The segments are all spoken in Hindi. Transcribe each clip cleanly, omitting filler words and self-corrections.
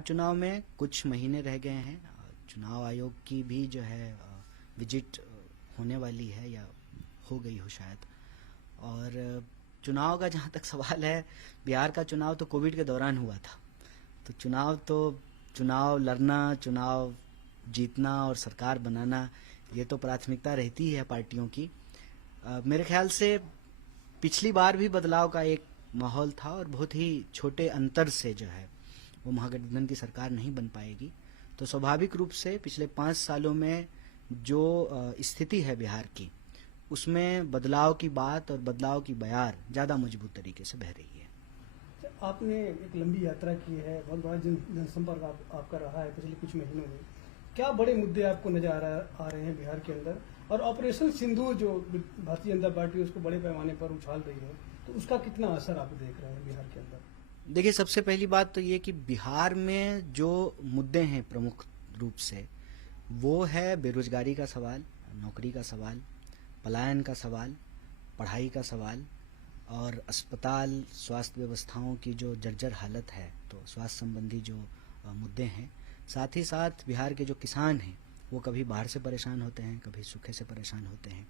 चुनाव में कुछ महीने रह गए हैं। चुनाव आयोग की भी जो है विजिट होने वाली है या हो गई हो शायद। और चुनाव का जहाँ तक सवाल है, बिहार का चुनाव तो कोविड के दौरान हुआ था। तो चुनाव लड़ना, चुनाव जीतना और सरकार बनाना, ये तो प्राथमिकता रहती है पार्टियों की। मेरे ख्याल से पिछली बार भी बदलाव का एक माहौल था और बहुत ही छोटे अंतर से जो है वो महागठबंधन की सरकार नहीं बन पाएगी। तो स्वाभाविक रूप से पिछले 5 सालों में जो स्थिति है बिहार की, उसमें बदलाव की बात और बदलाव की बयार ज़्यादा मजबूत तरीके से बह रही है। आपने एक लंबी यात्रा की है, बहुत बड़ा जनसंपर्क आपका रहा है पिछले कुछ महीनों में। क्या बड़े मुद्दे आपको नजर आ रहे हैं बिहार के अंदर, और ऑपरेशन सिंदूर जो भारतीय जनता पार्टी उसको बड़े पैमाने पर उछाल रही है, तो उसका कितना असर आप देख रहे हैं बिहार के अंदर? देखिए, सबसे पहली बात तो ये कि बिहार में जो मुद्दे हैं प्रमुख रूप से, वो है बेरोजगारी का सवाल, नौकरी का सवाल, पलायन का सवाल, पढ़ाई का सवाल और अस्पताल स्वास्थ्य व्यवस्थाओं की जो जर्जर हालत है, तो स्वास्थ्य संबंधी जो मुद्दे हैं। साथ ही साथ बिहार के जो किसान हैं वो कभी बाढ़ से परेशान होते हैं, कभी सूखे से परेशान होते हैं।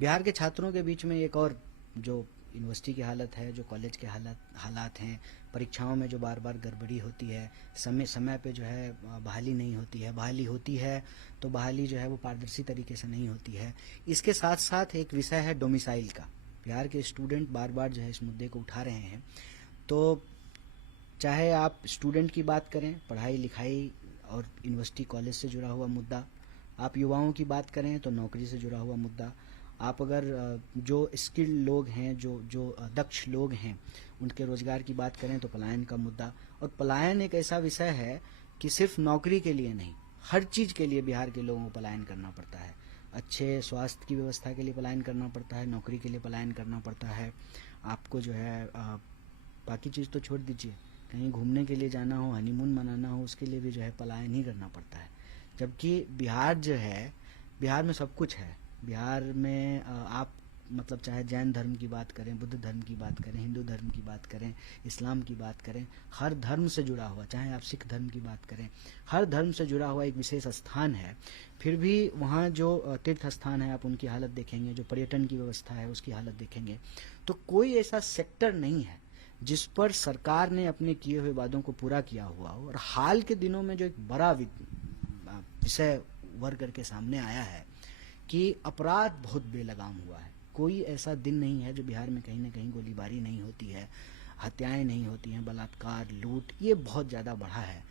बिहार के छात्रों के बीच में एक और जो यूनिवर्सिटी की हालत है, जो कॉलेज के हालात हैं, परीक्षाओं में जो बार बार गड़बड़ी होती है, समय पे जो है बहाली नहीं होती है, बहाली होती है तो बहाली जो है वो पारदर्शी तरीके से नहीं होती है। इसके साथ साथ एक विषय है डोमिसाइल का। बिहार के स्टूडेंट बार बार जो है इस मुद्दे को उठा रहे हैं। तो चाहे आप स्टूडेंट की बात करें, पढ़ाई लिखाई और यूनिवर्सिटी कॉलेज से जुड़ा हुआ मुद्दा, आप युवाओं की बात करें तो नौकरी से जुड़ा हुआ मुद्दा, आप अगर जो स्किल्ड लोग हैं, जो दक्ष लोग हैं, उनके रोजगार की बात करें तो पलायन का मुद्दा। और पलायन एक ऐसा विषय है कि सिर्फ नौकरी के लिए नहीं, हर चीज के लिए बिहार के लोगों को पलायन करना पड़ता है। अच्छे स्वास्थ्य की व्यवस्था के लिए पलायन करना पड़ता है, नौकरी के लिए पलायन करना पड़ता है। आपको जो है बाकी चीज तो छोड़ दीजिए, कहीं घूमने के लिए जाना हो, हनीमून मनाना हो, उसके लिए भी जो है पलायन ही करना पड़ता है। जबकि बिहार जो है, बिहार में सब कुछ है। बिहार में आप मतलब चाहे जैन धर्म की बात करें, बुद्ध धर्म की बात करें, हिंदू धर्म की बात करें, इस्लाम की बात करें, हर धर्म से जुड़ा हुआ, चाहे आप सिख धर्म की बात करें, हर धर्म से जुड़ा हुआ एक विशेष स्थान है। फिर भी वहाँ जो तीर्थ स्थान है, आप उनकी हालत देखेंगे, जो पर्यटन की व्यवस्था है उसकी हालत देखेंगे, तो कोई ऐसा सेक्टर नहीं है जिस पर सरकार ने अपने किए हुए वादों को पूरा किया हुआ हो। और हाल के दिनों में जो एक बड़ा विषय उभर करके सामने आया है कि अपराध बहुत बेलगाम हुआ है। कोई ऐसा दिन नहीं है जो बिहार में कहीं ना कहीं गोलीबारी नहीं होती है, हत्याएं नहीं होती हैं, बलात्कार, लूट, ये बहुत ज्यादा बढ़ा है।